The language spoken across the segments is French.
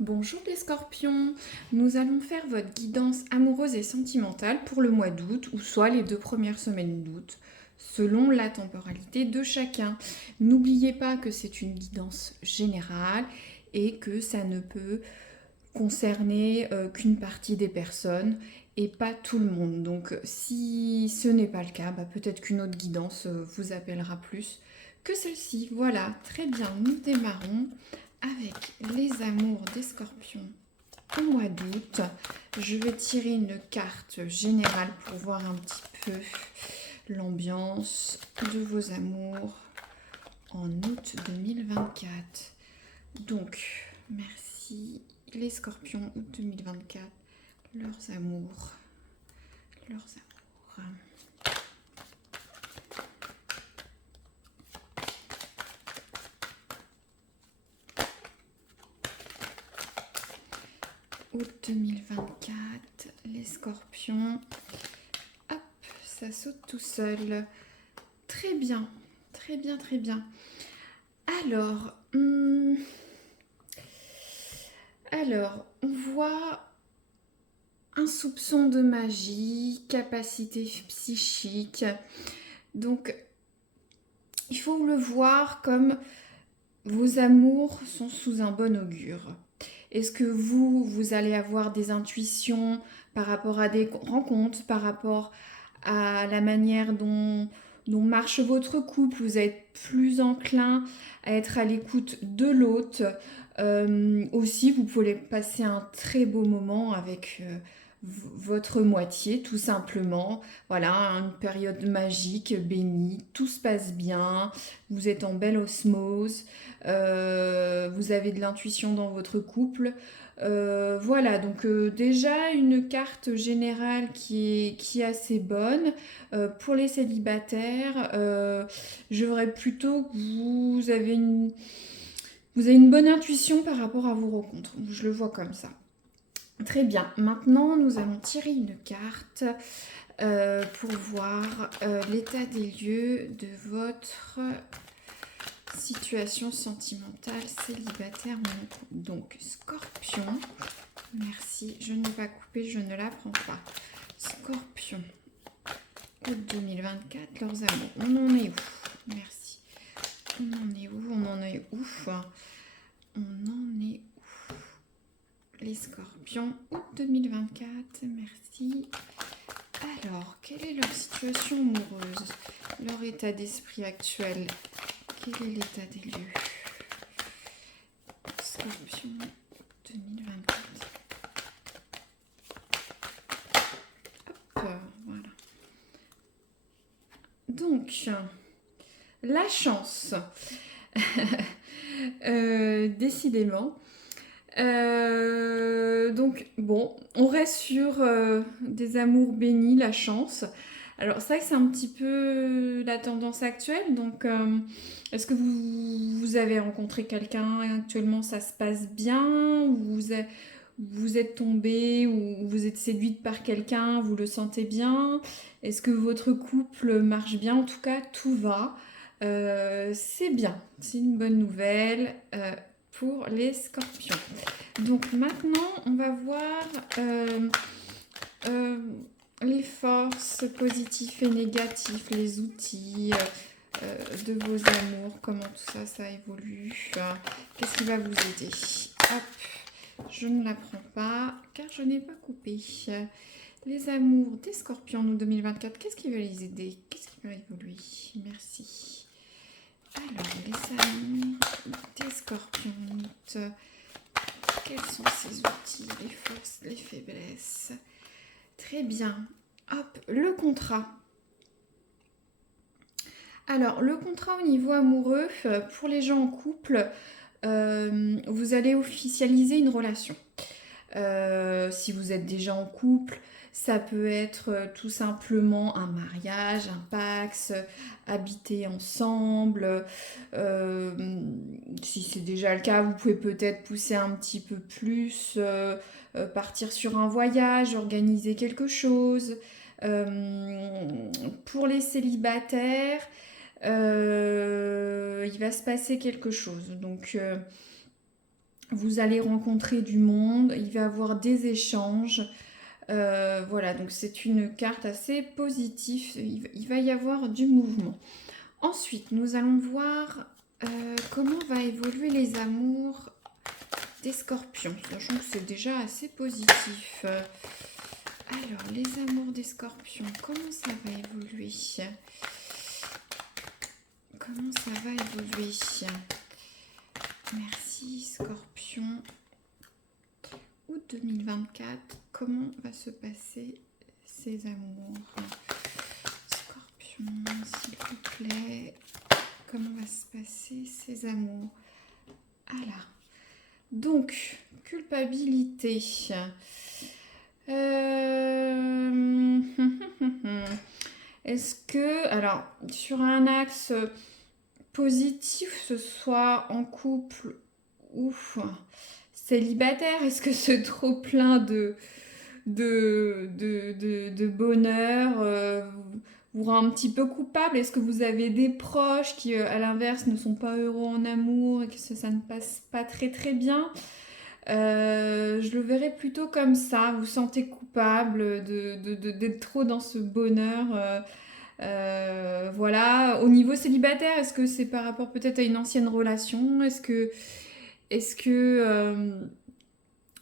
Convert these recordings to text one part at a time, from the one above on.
Bonjour les scorpions, nous allons faire votre guidance amoureuse et sentimentale pour le mois d'août ou soit les 2 premières semaines d'août, selon la temporalité de chacun. N'oubliez pas que c'est une guidance générale et que ça ne peut concerner qu'une partie des personnes et pas tout le monde. Donc si ce n'est pas le cas, peut-être qu'une autre guidance vous appellera plus que celle-ci. Voilà, très bien, nous démarrons avec les amours des scorpions au mois d'août. Je vais tirer une carte générale pour voir un petit peu l'ambiance de vos amours en août 2024. Donc, merci les scorpions août 2024, leurs amours, leurs amours. Août 2024, les scorpions. Hop, ça saute tout seul. Très bien, très bien, très bien. Alors, on voit un soupçon de magie, capacité psychique. Donc, il faut le voir comme vos amours sont sous un bon augure. Est-ce que vous allez avoir des intuitions par rapport à des rencontres, par rapport à la manière dont marche votre couple? Vous êtes plus enclin à être à l'écoute de l'autre. Aussi, vous pouvez passer un très beau moment avec votre moitié, tout simplement. Voilà, une période magique, bénie, tout se passe bien, vous êtes en belle osmose, vous avez de l'intuition dans votre couple. Voilà, donc déjà une carte générale qui est assez bonne. Pour les célibataires, je verrais plutôt que vous avez une bonne intuition par rapport à vos rencontres. Je le vois comme ça. Très bien, maintenant nous allons tirer une carte pour voir l'état des lieux de votre situation sentimentale célibataire. Donc, Scorpion, merci, je n'ai pas coupé, je ne la prends pas. Scorpion, août 2024, leurs amours. On en est où? Merci. On en est où? On en est où? On en est où? Les scorpions, août 2024, merci. Alors, quelle est leur situation amoureuse? Leur état d'esprit actuel? Quel est l'état des lieux? Scorpion 2024. Hop, voilà. Donc, la chance. Décidément. Donc, bon, on reste sur des amours bénis, la chance. Alors, c'est vrai que c'est un petit peu la tendance actuelle. Donc, est-ce que vous avez rencontré quelqu'un actuellement, ça se passe bien? Ou vous êtes tombé ou vous êtes séduite par quelqu'un, vous le sentez bien? Est-ce que votre couple marche bien? En tout cas, tout va. C'est bien, c'est une bonne nouvelle pour les scorpions. Donc maintenant, on va voir euh, les forces positives et négatives, les outils de vos amours, comment tout ça, ça évolue. Qu'est-ce qui va vous aider? Hop, je ne la prends pas car je n'ai pas coupé. Les amours des scorpions en 2024, qu'est-ce qui va les aider? Qu'est-ce qui va évoluer? Merci. Alors, les amours des scorpions, quels sont ces outils, les forces, les faiblesses? Très bien. Hop, le contrat. Alors, le contrat au niveau amoureux, pour les gens en couple, vous allez officialiser une relation. Si vous êtes déjà en couple, ça peut être tout simplement un mariage, un pax, habiter ensemble. Si c'est déjà le cas, vous pouvez peut-être pousser un petit peu plus, partir sur un voyage, organiser quelque chose. Pour les célibataires, il va se passer quelque chose. Donc, Vous allez rencontrer du monde, il va y avoir des échanges. Voilà, donc c'est une carte assez positive. Il va y avoir du mouvement. Ensuite, nous allons voir comment va évoluer les amours des scorpions, sachant que c'est déjà assez positif. Alors, les amours des scorpions, comment ça va évoluer? Comment ça va évoluer? Merci, scorpion. Août 2024, comment va se passer ces amours? Scorpion, s'il vous plaît, comment va se passer ces amours? Alors, donc, culpabilité. Est-ce que, alors, sur un axe positif, ce soit en couple ou célibataire, est-ce que ce trop plein de bonheur vous rend un petit peu coupable? Est-ce que vous avez des proches qui, à l'inverse, ne sont pas heureux en amour et que ça ne passe pas très très bien? Je le verrais plutôt comme ça. Vous sentez coupable d'être trop dans ce bonheur. Voilà. Au niveau célibataire, est-ce que c'est par rapport peut-être à une ancienne relation? Est-ce que,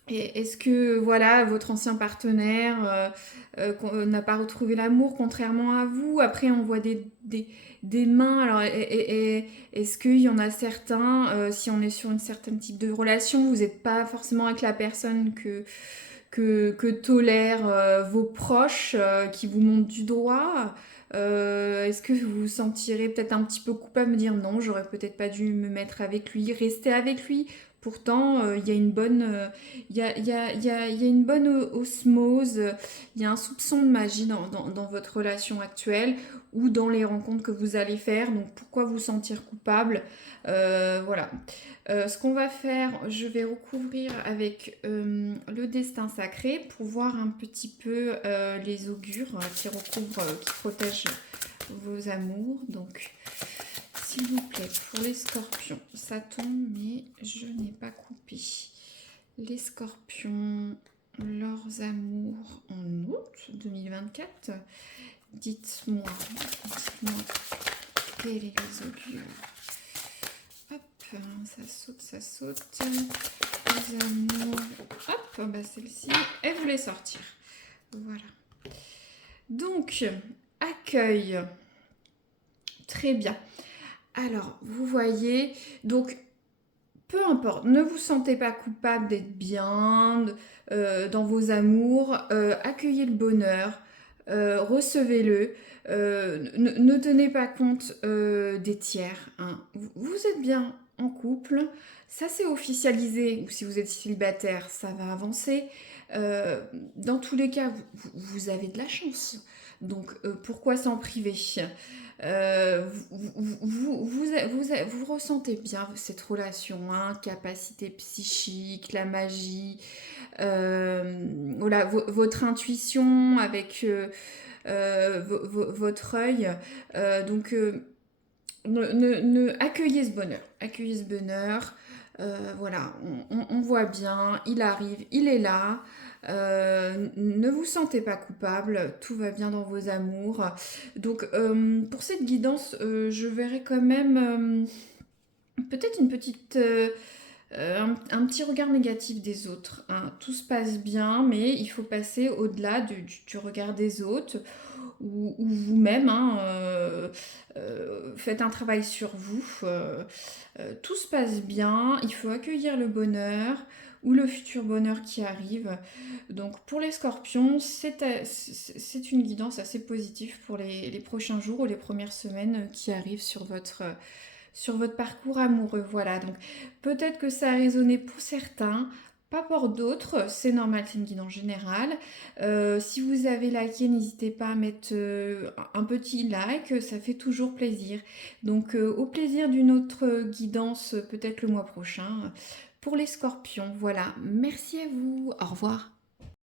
est-ce que voilà, votre ancien partenaire n'a pas retrouvé l'amour contrairement à vous? Après, on voit des mains. Alors, est-ce qu'il y en a certains, si on est sur une certaine type de relation, vous n'êtes pas forcément avec la personne que tolèrent vos proches qui vous montrent du doigt? Est-ce que vous vous sentirez peut-être un petit peu coupable, me dire non, j'aurais peut-être pas dû me mettre avec lui, rester avec lui? Pourtant, il y a une bonne, il y a une bonne osmose, il y a un soupçon de magie dans votre relation actuelle ou dans les rencontres que vous allez faire. Donc pourquoi vous sentir coupable? Voilà. Ce qu'on va faire, je vais recouvrir avec le destin sacré pour voir un petit peu les augures qui recouvrent, qui protègent vos amours. Donc, s'il vous plaît, pour les scorpions, ça tombe, mais je n'ai pas coupé. Les scorpions, leurs amours en août 2024. Dites-moi quels est les augures? Hop, ça saute, ça saute. Les amours. Hop, bah celle-ci, elle voulait sortir. Voilà. Donc, accueil. Très bien. Alors, vous voyez, donc, peu importe, ne vous sentez pas coupable d'être bien dans vos amours. Accueillez le bonheur, recevez-le. Ne tenez pas compte des tiers, hein. Vous êtes bien en couple, ça c'est officialisé, ou si vous êtes célibataire, ça va avancer. Dans tous les cas, vous avez de la chance. Donc pourquoi s'en priver? Vous ressentez bien cette relation, hein, capacité psychique, la magie, voilà, votre intuition avec votre œil. Donc, accueillez ce bonheur. Accueillez ce bonheur. Voilà, on voit bien, il arrive, il est là. Ne vous sentez pas coupable, tout va bien dans vos amours. Donc, pour cette guidance, je verrai quand même peut-être une petite, un petit regard négatif des autres, hein. Tout se passe bien, mais il faut passer au-delà du regard des autres ou vous-même, hein, faites un travail sur vous. Tout se passe bien, il faut accueillir le bonheur ou le futur bonheur qui arrive. Donc pour les scorpions, c'est une guidance assez positive pour les prochains jours ou les premières semaines qui arrivent sur votre parcours amoureux. Voilà, donc peut-être que ça a résonné pour certains, pas pour d'autres, c'est normal, c'est une guidance générale. Si vous avez liké, n'hésitez pas à mettre un petit like, ça fait toujours plaisir. Donc au plaisir d'une autre guidance, peut-être le mois prochain, pour les scorpions. Voilà, merci à vous, au revoir.